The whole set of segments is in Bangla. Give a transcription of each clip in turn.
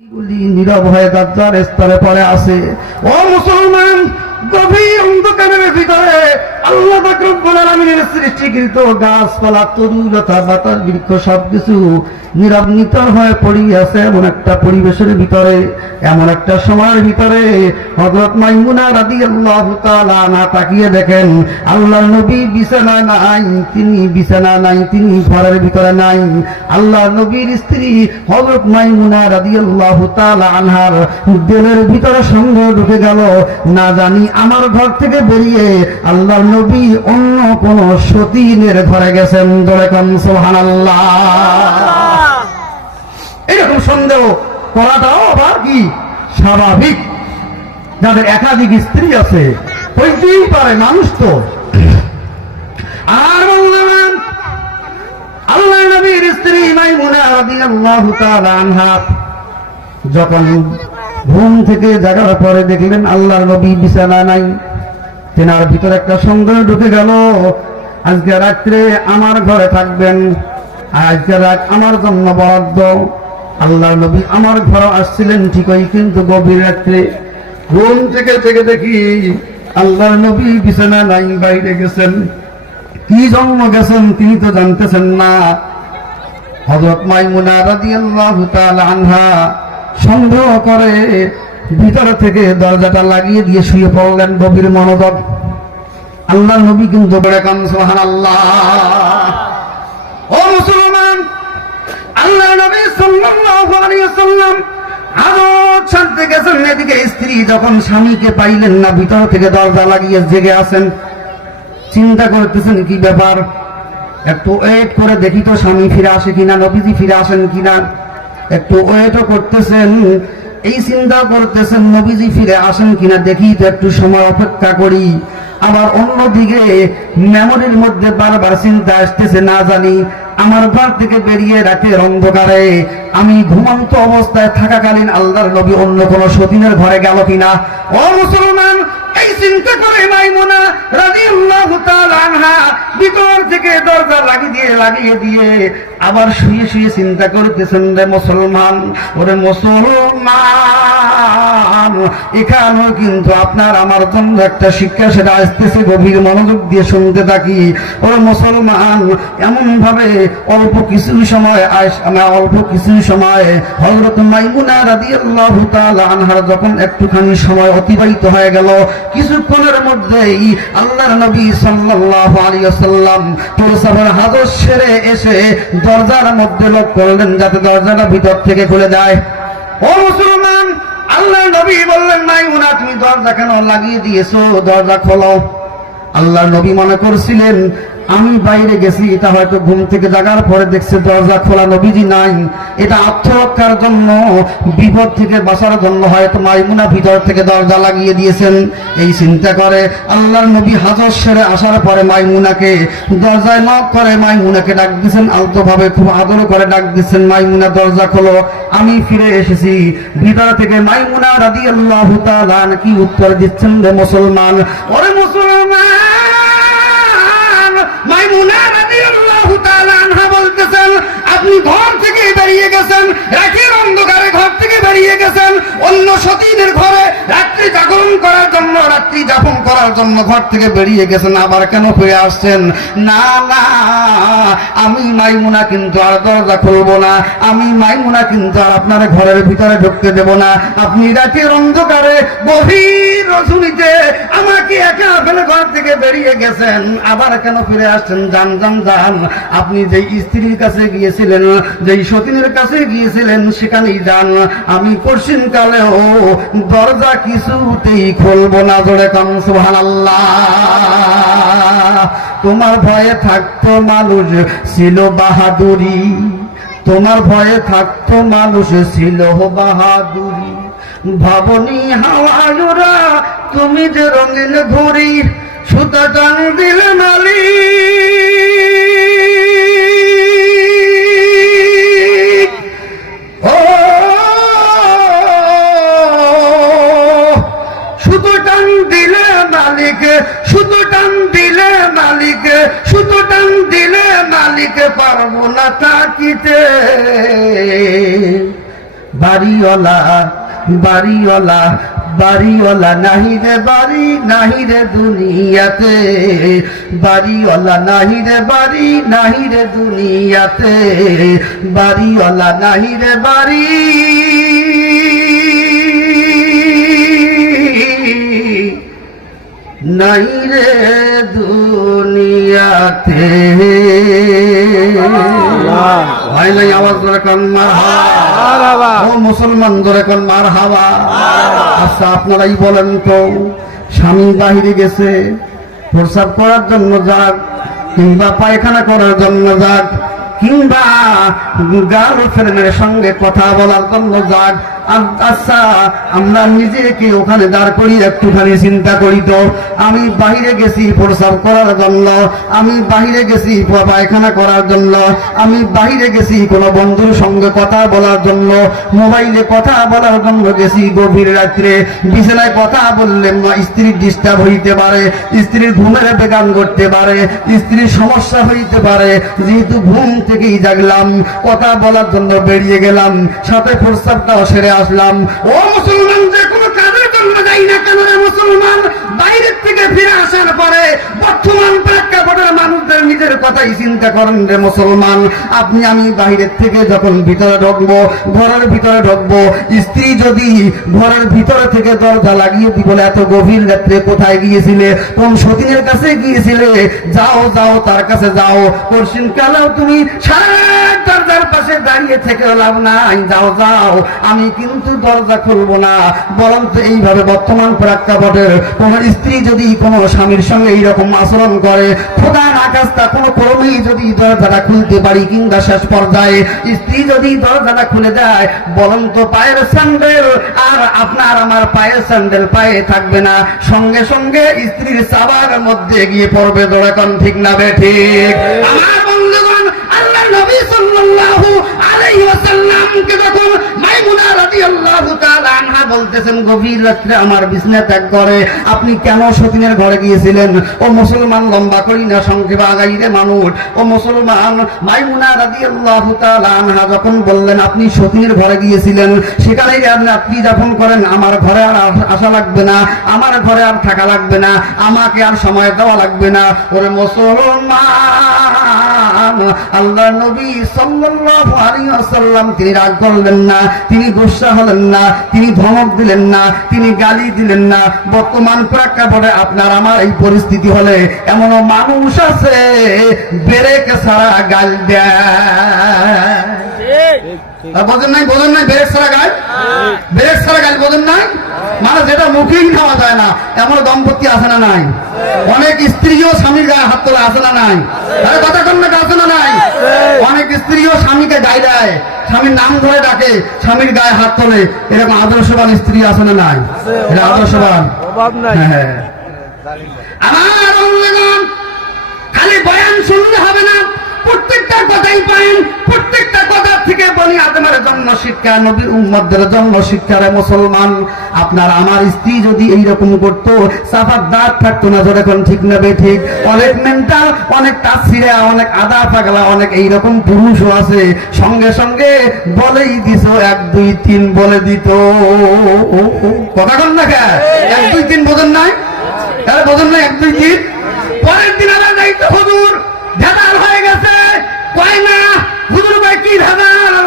নীরব হয়ে দাজ্জাল স্তরে পড়ে আছে। ও মুসলমান, গভীর অন্ধকারের ভিতরে আল্লাহ পাক রব্বুল আলামিনের সৃষ্টিকৃত গাছপালা, তরুলতা, বাতাস, বৃক্ষ সবকিছু নীরব নিতর হয়ে পড়িয়াছে এমন একটা পরিবেশের ভিতরে, এমন একটা সময়ের ভিতরে হযরত মাইমুনা রাদিয়াল্লাহু তাআলা আনহা তাকিয়ে দেখেন আল্লাহর নবী বিছানা নাই, তিনি বিছানা নাই, তিনি ঘরের ভিতরে নাই। আল্লাহর নবীর স্ত্রী হযরত মাইমুনা রাদিয়াল্লাহু তাআলা আনহার দিলের ভিতরে সন্দেহ ঢুকে গেল, না জানি আমার ঘর থেকে বেরিয়ে আল্লাহর নবী অন্য কোন সতীনের ঘরে গেছেন। দোরেকাম সুবহানাল্লাহ। এরকম সন্দেহ করাটাও আবার কি স্বাভাবিক। যাদের একাধিক স্ত্রী আছে হইতেই পারে, মানুষ তো। আর বললাম আল্লাহ নবীর স্ত্রী মাইমুনা রাদিয়াল্লাহু তাআলা আনহা যখন ঘুম থেকে জাগার পরে দেখলেন আল্লাহর নবী বিছানা নাই, তেনার ভিতরে একটা সন্দেহ ঢুকে গেল, আজকে রাত্রে আমার ঘরে থাকবেন, আজকে রাত আমার জন্য বরাদ্দ। আল্লাহর নবী আমার ঘরে আসছিলেন ঠিকই, কিন্তু গভীর রাত্রে ঘুম থেকে দেখি আল্লাহর নবী বিছানা নাই, বাইরে গেছেন। কি জন্ম গেছেন তিনি তো জানতেছেন না। হযরত মাইমুনা রাদিয়াল্লাহু তাআলা আনহা সন্দেহ করে ভিতর থেকে দরজাটা লাগিয়ে দিয়ে শুয়ে পড়লেন, গভীর মনোযোগ। আল্লাহর নবী কিন্তু বলে কান সুবহানাল্লাহ। ও মুসলমান, আল্লাহর নবী সাল্লাল্লাহু আলাইহি ওয়াসাল্লাম হাজত ছাড়তে গেছেন, এদিকে স্ত্রী যখন স্বামীকে পাইলেন না, ভিতর থেকে দরজা লাগিয়ে জেগে আছেন, চিন্তা করতেছেন কি ব্যাপার, একটু ওয়েট করে দেখি তো স্বামী ফিরে আসে কিনা, নবীজি ফিরে আসেন কিনা। একটু ওয়েটও করতেছেন, এই চিন্তা করতেছেন নবীজি ফিরে আসেন কিনা, দেখি তো একটু সময় অপেক্ষা করি। আবার অন্যদিকে মেমোরির মধ্যে বারবার চিন্তা আসতেছে, না জানি আমার ঘর থেকে বেরিয়ে রাতের অন্ধকারে আমি ঘুমন্ত অবস্থায় থাকাকালীন আল্লাহর নবী অন্য কোন সতীনের ঘরে গেল কিনা। ও মুসলমান, এই চিন্তা করে মাইমুনা রাদিয়াল্লাহু তাআলা আনহা ভিতর থেকে দরজা লাগিয়ে দিয়ে আবার শুয়ে শুয়ে চিন্তা করতেছেন, রে মুসলমান, ওরে মুসলমান, এখানেও কিন্তু আপনার আমার জন্য একটা শিক্ষা, সেটা আসতেছে, গভীর মনোযোগ দিয়ে শুনতে থাকি। ওরে মুসলমান, এমন ভাবে অল্প কিছু সময় হযরত মাইমুনা রাদিয়াল্লাহু তাআলা আনহার যখন একটুখানি সময় অতিবাহিত হয়ে গেল, কিছুক্ষণের মধ্যেই আল্লাহর নবী সাল্লাল্লাহু আলাইহি ওয়াসাল্লাম প্রসাবের হাজত সেরে এসে দরজার মধ্যে লক করলেন যাতে দরজাটা ভিতর থেকে খুলে যায়। ও মুসলমান, আল্লাহর নবী বললেন, মাইমুনা তুমি দরজা কেন লাগিয়ে দিয়েছো, দরজা খোলো। আল্লাহর নবী মনে করছিলেন আমি বাইরে গেছি, এটা হয়তো ঘুম থেকে জাগার পরে দেখছে দরজা খোলা, নবীজি নাই, এটা আত্মরক্ষার জন্য, বিপদ থেকে বাঁচার জন্য হয়তো মাইমুনা ভিতর থেকে দরজা লাগিয়ে দিয়েছেন। এই চিন্তা করে আল্লাহর নবী হাজত সেরে আসার পরে মাইমুনাকে দরজায় নক করে মাইমুনাকে ডাক দিচ্ছেন, আলতো ভাবে খুব আদর করে ডাক দিচ্ছেন, মাইমুনা দরজা খোলো, আমি ফিরে এসেছি। ভিতর থেকে মাইমুনা রাদিয়াল্লাহু তাআলা কি উত্তর দিচ্ছেন, রে মুসলমান, ওরে মুসলমান, মাইমুনা রাদিয়াল্লাহু তাআলা আনহা বলতেছেন, আপনি ঘর থেকে বেরিয়ে গেছেন, রাতের অন্ধকারে ঘর থেকে বেরিয়ে গেছেন, অন্য সতীনের ঘরে রাত্রি জাগরণ করার জন্য, রাত্রি যাপন করার জন্য ঘর থেকে বেরিয়ে গেছেন, আবার কেন ফিরে আসছেন? না না, আমি মাইমুনা কিন্তু আর দরজা খুলবো না, আমি মাইমুনা কিন্তু আর আপনার ঘরের ভিতরে ঢুকতে দেব না। আপনি রাতের অন্ধকারে গভীর রজনীতে আমাকে একা ফেলে ঘর থেকে বেরিয়ে গেছেন, আবার কেন ফিরে আসছেন? যান যান যান, আপনি যেই স্ত্রীর কাছে গিয়েছিলেন, যেই সতীনের কাছে গিয়েছিলেন, সেখানেই যান, আমি পশ্চিম কালেও দরজা কিছুতেই খুলবো না। জোরে কাম সুবহানাল্লাহ। তোমার ভয়ে থাকতো মানুষ ছিল বাহাদুরি, তোমার ভয়ে থাকতো মানুষ ছিল বাহাদুরি, ভাবনি হাওয়াজুরা তুমি যে রঙিন ঘুরি, সুতা টান দিলে নালি, ও সুতো টান দিলে মালিকে, সুতো টান দিলে মালিকে, সুতো টান দিলে মালিকে, পারবো না তাকিতে, বাড়িওয়ালা বাড়িওয়ালা বাড়িওয়ালা নাহি রে বাড়ি নাহি রে দুনিয়াতে, বাড়িওয়ালা নাহি রে বাড়ি নাহি রে দুনিয়াতে, বাড়িওয়ালা নাহি রে বাড়ি নাই রে দুনিয়াতে। ভাই নাই আওয়াজ ধরে কোন মারহাবা, ও মুসলমান ধরে কোন মারহাবা। আচ্ছা আপনারাই বলেন তো, স্বামী বাহিরে গেছে প্রস্রাব করার জন্য যাক, কিংবা পায়খানা করার জন্য যাক, কিংবা গার্লফ্রেন্ডের সঙ্গে কথা বলার জন্য যাক, আচ্ছা আমরা নিজেকে ওখানে দাঁড় করি, একটুখানি চিন্তা করি তো। আমি বাহিরে গেছি প্রস্রাব করার জন্য, আমি বাহিরে গেছি পায়খানা করার জন্য, আমি বাহিরে গেছি কোনো বন্ধুর সঙ্গে কথা বলার জন্য, মোবাইলে কথা বলার জন্য গেছি, গভীর রাত্রে বিছানায় কথা বললে স্ত্রীর ডিস্টার্ব হইতে পারে, স্ত্রীর ঘুমের বেগান করতে পারে, স্ত্রীর সমস্যা হইতে পারে। যেহেতু ঘুম থেকেই জাগলাম, কথা বলার জন্য বেরিয়ে গেলাম, সাথে প্রস্তাবটাও সেরে আসলাম। ও মুসলমান, যে কোনো কাজের জন্য যাই না কেন রে মুসলমান, বাইরের থেকে ফিরে আসার পরে বর্তমান প্রেক্ষাপটের মানুষদের নিজের কথাই চিন্তা করেন রে মুসলমান। আপনি আমি বাইরের থেকে যখন ভিতরে ঢুকবো, ঘরের ভিতরে ঢুকবো, স্ত্রী যদি ঘরের ভিতরে থেকে দরজা লাগিয়ে দি বলে এত গভীর রাত্রে কোথায় গিয়েছিলে, কোন সতীনের কাছে গিয়েছিলে, যাও যাও তার কাছে যাও, পরশিন কালেও তুমি সারা দরজার পাশে দাঁড়িয়ে থেকে লাভ নাই, যাও যাও, আমি কিন্তু দরজা খুলবো না। বরং তো এইভাবে বর্তমান প্রেক্ষাপটের কোন স্ত্রী যদি কোন স্বামীর সঙ্গে এইরকম আচরণ করে, খোদা না কাজটা কোনো ক্রমেই যদি দরজাটা খুলতে পারি, কিংবা শেষ পর্যায়ে স্ত্রী যদি দরজাটা খুলে দেয়, বরং তো পায়ের স্যান্ডেল আর আপনার আমার পায়ের স্যান্ডেল পায়ে থাকবে না, সঙ্গে সঙ্গে স্ত্রীর চাবার মধ্যে গিয়ে পড়বে। দৌড়ে কোন ঠিক না বে ঠিক? আমার বন্ধুগণ, আল্লাহ নবী সাল্লাল্লাহু আলাইহি ওয়াসাল্লামকে যখন মাইমুনা রাদিয়াল্লাহু তাআলা আনহা বলতেছেন গভীর রাত্রে আমার বিছানা ত্যাগ করে, আপনি কেন সতীনের ঘরে গিয়েছিলেন? ও মুসলমান, লম্বা করি না, সংক্ষেপে আগাই রে মানুষ। ও মুসলমান, মাইমুনা রাদিয়াল্লাহু তাআলা আনহা যখন বললেন আপনি সতীনের ঘরে গিয়েছিলেন, সেখানে আপনি যাপন করেন, আমার ঘরে আর আসা লাগবে না, আমার ঘরে আর থাকা লাগবে না, আমাকে আর সময় দেওয়া লাগবে না। ওরে মুসলমান, আল্লাহ নবী সাল্লাল্লাহু আলাইহি ওয়াসাল্লাম তিনি রাগ করলেন না, তিনি গুসা হলেন না, তিনি ধমক দিলেন না, তিনি গালি দিলেন না। বর্তমান প্রেক্ষাপটে আপনার আমার এই পরিস্থিতি হলে এমনও মানুষ আছে ব্রেক ছাড়া গাল দেয়। বোঝেন নাই? বোঝেন নাই? ব্রেক ছাড়া গাল, ব্রেক ছাড়া গাল বোঝেন নাই? মানে যেটা মুখেই খাওয়া যায় না, এমন দম্পতি আছে না নাই? অনেক স্ত্রীও স্বামীর গায়ে হাত তোলা আছে না নাই? আরে কথা কন না, আছে না নাই? অনেক স্ত্রীও স্বামীকে গায়ে দেয়, স্বামীর নাম ধরে ডাকে, স্বামীর গায়ে হাত তোলে। এরকম আদর্শবান স্ত্রী আছে না নাই? এটা আদর্শবান। হ্যাঁ, আমার বন্ধুগণ, খালি বয়ান শুনলে হবে না, প্রত্যেকটা কথাই পাইন, প্রত্যেকটা কথা থেকে বনি আদমের জন্ম শিক্ষা, নবীর উম্মতদের জন্ম শিক্ষা। রে মুসলমান, আপনার আমার স্ত্রী যদি এইরকম করতো, সাফার দাঁত থাকতো না। ধরে কোন ঠিক নেবে ঠিক? অনেক মেন্টাল, অনেক তাসিরা, অনেক আদা পাগলা, অনেক এইরকম পুরুষও আছে, সঙ্গে সঙ্গে বলেই দিত 1 2 3 বলে দিত। কথা কন না কে? 1 2 3 বোঝেন নাই? তাহলে বোঝেন না 1 2 3? পরের দিন আবার যাইতো হুজুর ভেদাল হয়ে গেছে, কয় না হুজুর কয় কি ভেদাল,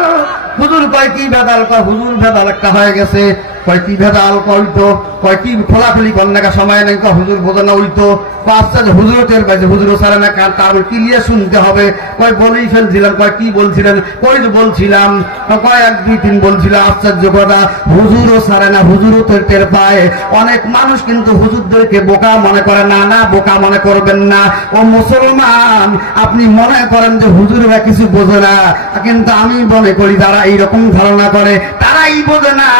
হুজুর কয় কি ভেদাল, কয় হুজুর ভেদাল একটা হয়ে গেছে। কয় কি ভেদাল, কয় তো কয় কি খোলাখুলি কন্যাকা সময় নেই, কয় হুজুর বোঝে না, ওই তো আচ্ছা হুজুরও টের পাইছে, হুজুরও সারে না, তার ক্লিয়ার শুনতে হবে। কয় বলেই ফেলছিলেন, কয় কি বলছিলেন, কই বলছিলাম, কয় 1 2 3 বলছিল। আশ্চর্য কথা, হুজুরও সারে না, হুজুরও তো টের পায়। অনেক মানুষ কিন্তু হুজুরদেরকে বোকা মনে করে, না না বোকা মনে করবেন না। ও মুসলমান, আপনি মনে করেন যে হুজুররা কিছু বোঝে না, কিন্তু আমি মনে করি যারা এইরকম ধারণা করে তারাই বোঝে না।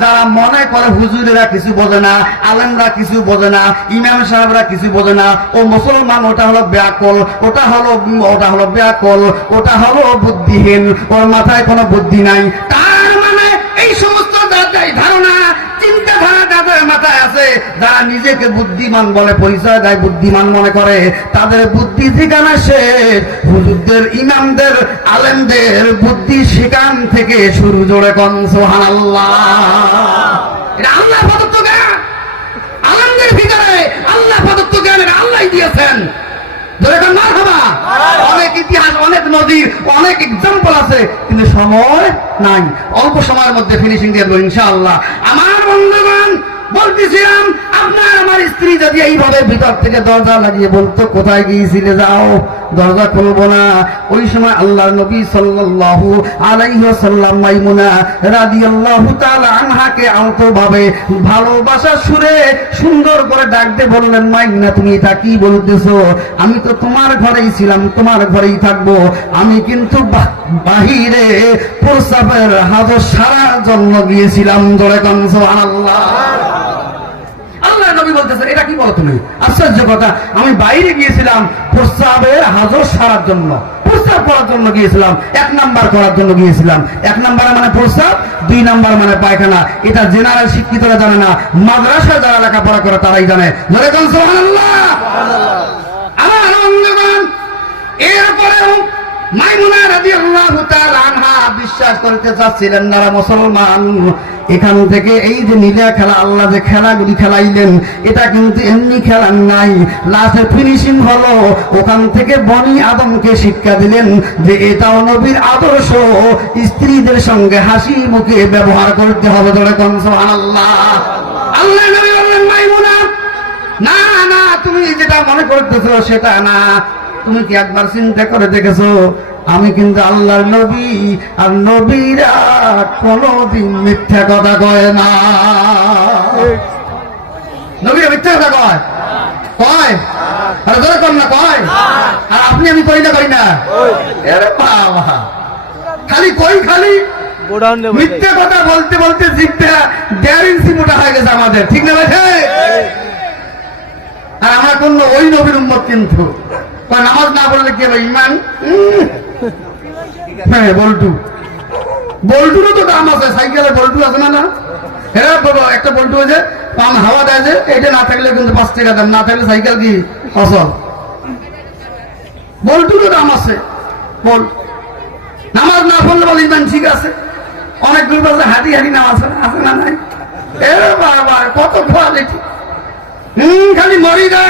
যারা মনে করে হুজুরেরা কিছু বোঝে না, আলেমরা কিছু বোঝে না, ইমাম সাহেবরা কিছু বোঝে না, ও মুসলমান ওটা হলো ব্যাকল, ওটা হলো ব্যাকল, ওটা হলো বুদ্ধিহীন, ওর মাথায় কোনো বুদ্ধি নাই। তার মানে এই সমস্ত ধারণা চিন্তাধারা যাদের মাথায় আছে, যারা নিজেকে বুদ্ধিমান বলে পরিচয় দেয়, বুদ্ধিমান মনে করে, তাদের বুদ্ধি ঠিকানা শেষ। হুজুরদের, ইমামদের, আলেমদের বুদ্ধি সেখান থেকে শুরু। জোরে কোন সুবহানাল্লাহ। এটা আল্লাহ প্রদত্ত জ্ঞান। আলেমদের ভিতরে আল্লাহ প্রদত্ত জ্ঞান আল্লাহই দিয়েছেন। অনেক ইতিহাস, অনেক নদীর অনেক এক্সাম্পল আছে, কিন্তু সময় নাই। অল্প সময়ের মধ্যে ফিনিশিং দিয়ে দেবো ইনশাআল্লাহ। আমার বন্ধুগণ, বলতেছিলাম আপনার আমার স্ত্রী যদি এইভাবে ভিতর থেকে দরজা লাগিয়ে বলতো কোথায় গিয়েছিলে, যাও, দরজা খুলবো না, ওই সময় আল্লাহর নবী সাল্লাল্লাহু আলাইহি ওয়াসাল্লাম মাইমুনা রাদিয়াল্লাহু তাআলা আনহাকে আলতোভাবে ভালোবাসার সুরে সুন্দর করে ডাক দিয়ে বললেন, মাইমুনা তুমি এটা কি বলতেছো? আমি তো তোমার ঘরেই ছিলাম, তোমার ঘরেই থাকবো। আমি কিন্তু বাহিরে প্রস্রাবের হাজত সারার জন্য গিয়েছিলাম। জোরে কোন সুবহানাল্লাহ। আল্লাহ নবী বলতেছেন, এটা কি বলো তুমি? আশ্চর্য কথা, আমি বাইরে গিয়েছিলাম প্রস্রাবের হাজত সারার জন্য, প্রস্রাব করার জন্য গিয়েছিলাম। 1 নাম্বার করার জন্য গিয়েছিলাম। 1 নাম্বার মানে প্রস্রাব, 2 নাম্বার মানে পায়খানা। এটা জেনারেল শিক্ষিতরা জানে না, মাদ্রাসায় যারা লেখাপড়া করে তারাই জানে। জোরে কোন সুবহানাল্লাহ। আমার বন্ধুগণ, এরপরেও মাইমুনা রাদিয়াল্লাহু তাআলা আনহা বিশ্বাস করতে চাচ্ছিলেন না মুসলমান। এখান থেকে এই যে নীলা খেলা, আল্লাহ যে খেলাগুলি খেলাইলেন, এটা কিন্তু এমনি খেলা নাই। লাস্টে ফিনিশিং হলো, ওখান থেকে বনি আদমকে শিক্ষা দিলেন যে এটাও নবীর আদর্শ, স্ত্রীদের সঙ্গে হাসি মুখে ব্যবহার করতে হবে। ধরে কোন সুবহানাল্লাহ। আল্লাহ নবী বললেন, মাইমুনা, না না, তুমি যেটা মনে করতেছো সেটা না। তুমি কি একবার চিন্তা করে দেখেছো আমি কিন্তু আল্লাহর নবী, আর নবীরা কোনদিন মিথ্যা কথা কয় না। নবীরা মিথ্যা কথা কয়? কয়? আর ধরে কর না কয়? আর আপনি আমি করি না, করি না? আরে বাবা, খালি কই, খালি মিথ্যা কথা বলতে বলতে জিভটা 1.5 ইঞ্চি মোটা হয়ে গেছে আমাদের, ঠিক না ভাই? আর আমরা কোন ওই নবীর উম্মত, কিন্তু নামাজ না পড়লে কি হবে ইমান? হ্যাঁ, বল্টু, বল্টুরও তো দাম আছে। সাইকেলে বল্টু আছে না? না, হ্যাঁ বাবা, একটা বল্টু হয়েছে, পান হাওয়া দেয় যে, এটা না থাকলে কিন্তু 5 টাকা দাম, না থাকলে সাইকেল কি অসল। বল্টুরও দাম আছে। বল, নামাজ না পড়লে বল ইমান ঠিক আছে। অনেক গ্রুপ আছে হাঁটি হাঁটি নামাজ আছে না? নাই। এ বাবা, কত কোয়ালিটি। খালি মরিদা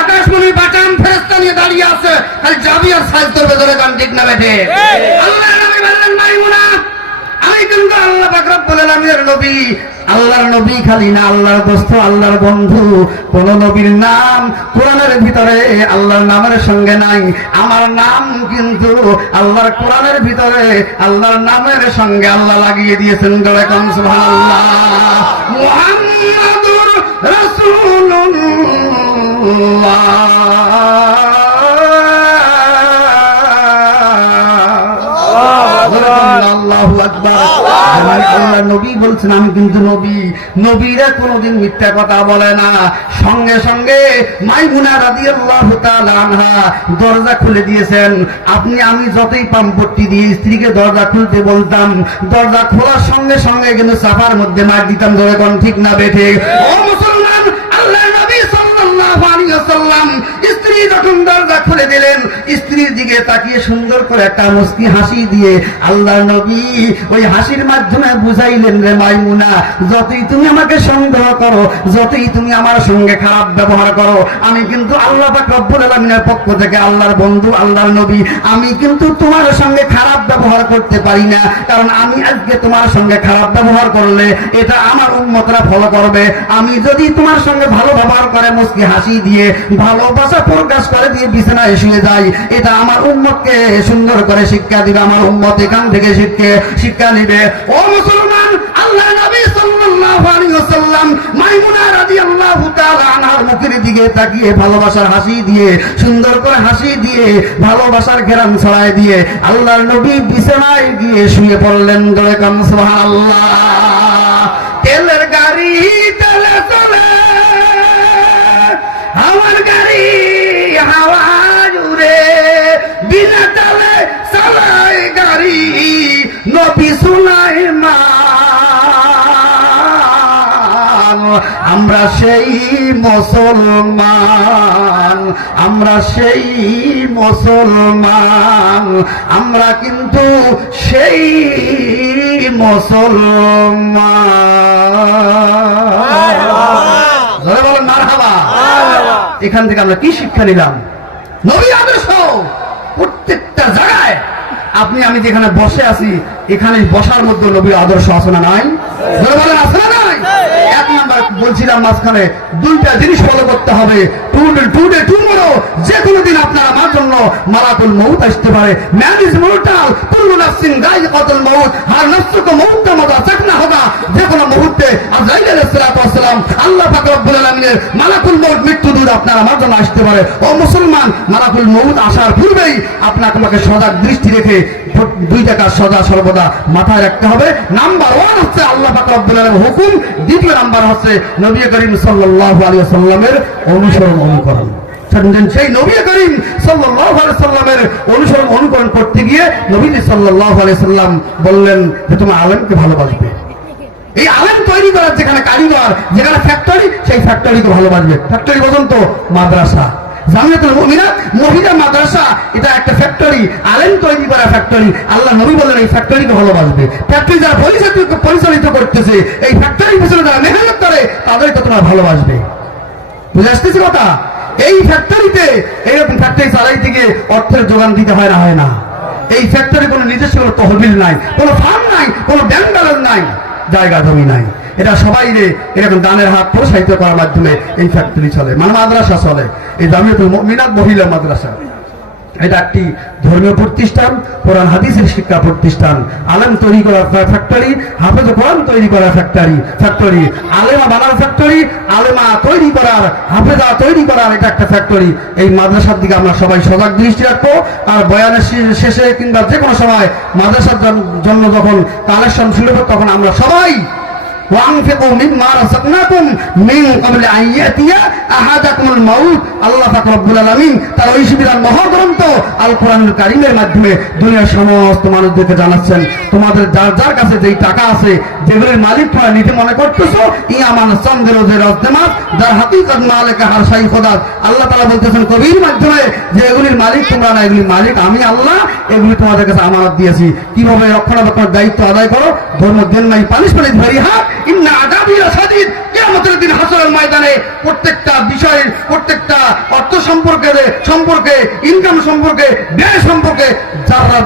আকাশমণি বাটাম ফেরেশতা নিয়ে দাঁড়িয়ে আছে, খালি যাবি আর সাইজ করবে। ধরে গান ঠিক না বেঠে? আল্লাহ নবী বললেন, মাইমুনা, আমি কিন্তু আল্লাহ পাক রব্বুল আলামিনের নবী। আল্লাহর নবী খালি না, আল্লাহর দোস্ত, আল্লাহর বন্ধু। কোন নবীর নাম কোরআনের ভিতরে আল্লাহর নামের সঙ্গে নাই। আমার নাম কিন্তু আল্লাহর কোরআনের ভিতরে আল্লাহর নামের সঙ্গে আল্লাহ লাগিয়ে দিয়েছেন। ধরে কোন সুবহানাল্লাহ। মুহাম্মাদুর রাসূলুল্লাহ। আল্লাহু আকবার। আল্লাহ নবী বলছেন, আমি কিন্তু নবী। নবীরা কোনদিন মিথ্যা কথা বলে না। সঙ্গে সঙ্গে মাইমুনা রাদিয়াল্লাহু তাআলা আনহা দরজা খুলে দিয়েছেন। আপনি আমি যতই পাম্পট্টি দিয়ে স্ত্রীকে দরজা খুলতে বলতাম, দরজা খোলার সঙ্গে সঙ্গে কিন্তু চাপার মধ্যে মার দিতাম। ধরে কোন ঠিক না বেঠে? ও মুসলমান, আল্লাহ নবী সাল্লাল্লাহু আলাইহি ওয়াসাল্লাম স্ত্রী যখন দরজা খুলে দিলেন, স্ত্রীর দিকে তাকিয়ে সুন্দর করে একটা মুস্কি হাসি দিয়ে আল্লাহ নবী ওই হাসির মাধ্যমে বুঝাইলেন, রে মাইমুনা, যতই তুমি আমাকে সন্দেহ করো, যতই তুমি আমার সঙ্গে খারাপ ব্যবহার করো, আমি কিন্তু আল্লাহ পাক রব্বুল আলামিনের পক্ষ থেকে আল্লাহর বন্ধু, আল্লাহর নবী, আমি কিন্তু তোমার সঙ্গে খারাপ ব্যবহার করতে পারি না। কারণ আমি আজকে তোমার সঙ্গে খারাপ ব্যবহার করলে এটা আমার উম্মতরা ফলো করবে। আমি যদি তোমার সঙ্গে ভালো ব্যবহার করে মুস্কি হাসি দিয়ে ভালোবাসা প্রকাশ করে দিয়ে বিছানায় শুয়ে যাই, এটা আমার উম্মতকে সুন্দর করে শিক্ষা দিবে। আমার উম্মত এখান থেকে শিক্ষা নিবে। ও মুসলমান, আল্লাহ নবী সাল্লাল্লাহু আলাইহি ওয়াসাল্লাম মাইমুনা রাদিয়াল্লাহু তাআলা আনহার মুখের দিকে তাকিয়ে ভালোবাসার হাসি দিয়ে, সুন্দর করে হাসি দিয়ে, ভালোবাসার ঘেরান ছড়ায় দিয়ে আল্লাহর নবী বিছানায় গিয়ে শুয়ে পড়লেন। ধরে কাম সুবহানাল্লাহ। তেলের গাড়ি তেলে চলে, আমার গাড়ি হাওয়া জুড়ে, বিনা তালে চালায় গাড়ি নবী সুলাইমান। আমরা সেই মুসলমান, আমরা সেই মুসলমান, আমরা কিন্তু সেই মুসলমান। যারা বলেন মারহাবা। এখান থেকে আমরা কি শিক্ষা নিলাম? নবী আদর্শ প্রত্যেকটা জায়গায়। আপনি আমি যেখানে বসে আছি এখানে বসার মধ্যে নবীর আদর্শ আছে না নাই? বলেন আছে না নাই? এক নাম্বার বলছিলাম মাঝখানে দুইটা জিনিস ফলো করতে হবে। টুডে টুমরো, যে কোনো দিন আপনার আমার জন্য মালাকুল মউত আসতে পারে। ম্যান ইজ মর্টাল, কুল্লু নাফসিন যায়িকাতুল মউত, হার নফসুকে মউতটা মজা চাকনা হবে। যে কোনো মুহূর্তে আজরাইল আলাইহিস সালাতু ওয়াস সালাম আল্লাহ পাক রব্বুল আলামিনের মালাকুল মউত মৃত্যুদূত আপনার আমার জন্য আসতে পারে। ও মুসলমান, মালাকুল মউত আসার পূর্বেই আপনাকে আমাকে সজাগ দৃষ্টি রেখে দুইটা কাজ সদা সর্বদা মাথায় রাখতে হবে। নাম্বার 1 হচ্ছে আল্লাহ পাক রব্বুল আলামিনের হুকুম, দ্বিতীয় নাম্বার হচ্ছে নবী করিম সাল্লাল্লাহু আলাইহি ওয়াসাল্লামের অনুসরণ অনুকরণ। সেই নবী করিম সাল্লাল্লাহু আলাইহি ওয়াসাল্লামের অনুসরণ অনুকরণ করতে গিয়ে নবী সাল্লাল্লাহু আলাইহি ওয়াসাল্লাম বললেন যে তুমি আলেমকে ভালোবাসবে। এই আলেম তৈরি করার যেখানে কারিগর, যেখানে ফ্যাক্টরি, সেই ফ্যাক্টরিকে ভালোবাসবে। ফ্যাক্টরি পর্যন্ত মাদ্রাসা, জামিয়াতুল মুমিনাত মহিলা মাদ্রাসা, এটা একটা ফ্যাক্টরি, আলেম তৈরি করা ফ্যাক্টরি। আল্লাহ নবী বলেন এই ফ্যাক্টরিকে ভালোবাসবে। ফ্যাক্টরি যারা পরিচালিত করতেছে, এই ফ্যাক্টরির পিছনে যারা মেহনত করে, তাদেরকে তোমরা ভালোবাসবে। বুঝে আসতেছি কথা? এই ফ্যাক্টরিতে এইরকম ফ্যাক্টরি চালাইতে গিয়ে অর্থের যোগান দিতে হয় না, হয় না। এই ফ্যাক্টরি কোনো নিজস্ব কোনো তহবিল নাই, কোনো ফার্ম নাই, কোনো ব্যাংক ব্যালেন্স নাই, জায়গা জমি নাই। এটা সবাই এরকম দানের হাত প্রসারিত করার মাধ্যমে এই ফ্যাক্টরি চলে, মানে মাদ্রাসা চলে। এই জামিয়াতুল মুমিনাত মহিলা মাদ্রাসা, এটা একটি ধর্মীয় প্রতিষ্ঠান, কোরআন হাদিসের শিক্ষা প্রতিষ্ঠান, আলেম তৈরি করার ফ্যাক্টরি, হাফেজ কোরআন তৈরি করার ফ্যাক্টরি, আলেমা বানার ফ্যাক্টরি, আলেমা তৈরি করার, হাফেজা তৈরি করার, এটা একটা ফ্যাক্টরি। এই মাদ্রাসার দিকে আমরা সবাই সজাগ দৃষ্টি রাখবো। আর বয়ানের শেষে কিংবা যে কোনো সময় মাদ্রাসার জন্য যখন কালেকশন শুরু হবে, তখন আমরা সবাই وأنفقوا مما رزقناكم من قبل أن يأتي أحدكم الموت। আল্লাহ পাক রব্বুল আলামিন তার ওই শিবিরান মহাগ্রন্থ আল কোরআনুল কারীমের মাধ্যমে দুনিয়ার সমস্ত মানুষদেরকে জানাচ্ছেন, তোমাদের যার যার কাছে যেই টাকা আছে, যেগুলির মালিক তোমরা নিজে মনে করতেছো, ইয়ামান চন্দ্র যে রজদেমাত যার হাকিকত মালিক হার শাই খোদা। আল্লাহ তাআলা বলতেছেন কবির মাধ্যমে যে এগুলির মালিক তোমরা না, এগুলির মালিক আমি আল্লাহ, এগুলি তোমাদের কাছে আমানত দিয়েছি। কিভাবে রক্ষণাবেক্ষণের দায়িত্ব আদায় করো। ধর্ম দেন নাই পানিশমেন্ট ইজ ভেরি হার্ড, ইন্না আযাবি লাশাদীদ। কিয়ামতের দিন হাসরের ময়দানে প্রত্যেকটা বিষয়ের, প্রত্যেকটা অর্থ সম্পর্কে ইনকাম সম্পর্কে, ব্যয় সম্পর্কে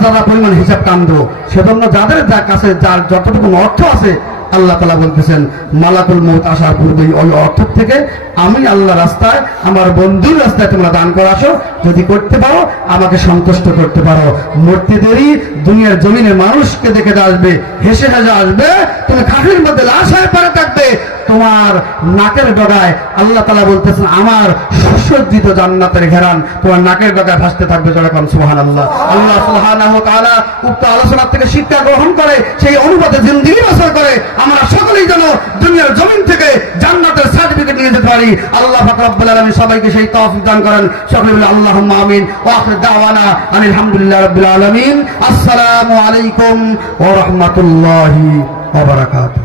যারা পরিমাণ হিসাব কান্দ। সেজন্য যাদের কাছে যার যতটুকু অর্থ আছে, আল্লাহ তাআলা বলতেছেন মালাকুল মউত আসার পূর্বেই ওই অর্থ থেকে আমি আল্লাহ রাস্তায়, আমার বন্ধুর রাস্তায় তোমরা দান করে আসো। যদি করতে পারো, আমাকে সন্তুষ্ট করতে পারো। মরতে দেরি দুনিয়ার জমিনে মানুষকে দেখে আসবে, হেসে হেসে আসবে, তুমি খাটের মধ্যে লাশ হয়ে পড়ে থাকবে, তোমার নাকের ডগায় আল্লাহ তাআলা বলতেছেন আমার সুসজ্জিত জান্নাতের ঘেরান তোমার নাকের ডগায় ভাসতে থাকবে। যখন সুবহানাল্লাহ। আল্লাহ সুবহানাহু ওয়া তাআলা উক্ত আলোচনা থেকে শিক্ষা গ্রহণ করে সেই অনুপাতে জিন্দেগি বসর করে আমরা সকলেই যেন দুনিয়ার জমিন থেকে জান্নাতের সার্টিফিকেট নিয়ে যেতে পারি। আল্লাহ পাক রব্বুল আলামিন সবাইকে সেই তৌফিক দান করেন। সকলে বলি আল্লাহুম্মা আমিন। ওয়া আখির দাওয়ানা আলহামদুলিল্লাহি রাব্বিল আলামিন। আসসালামু আলাইকুম ওয়া রাহমাতুল্লাহি ওয়া বারাকাতুহু।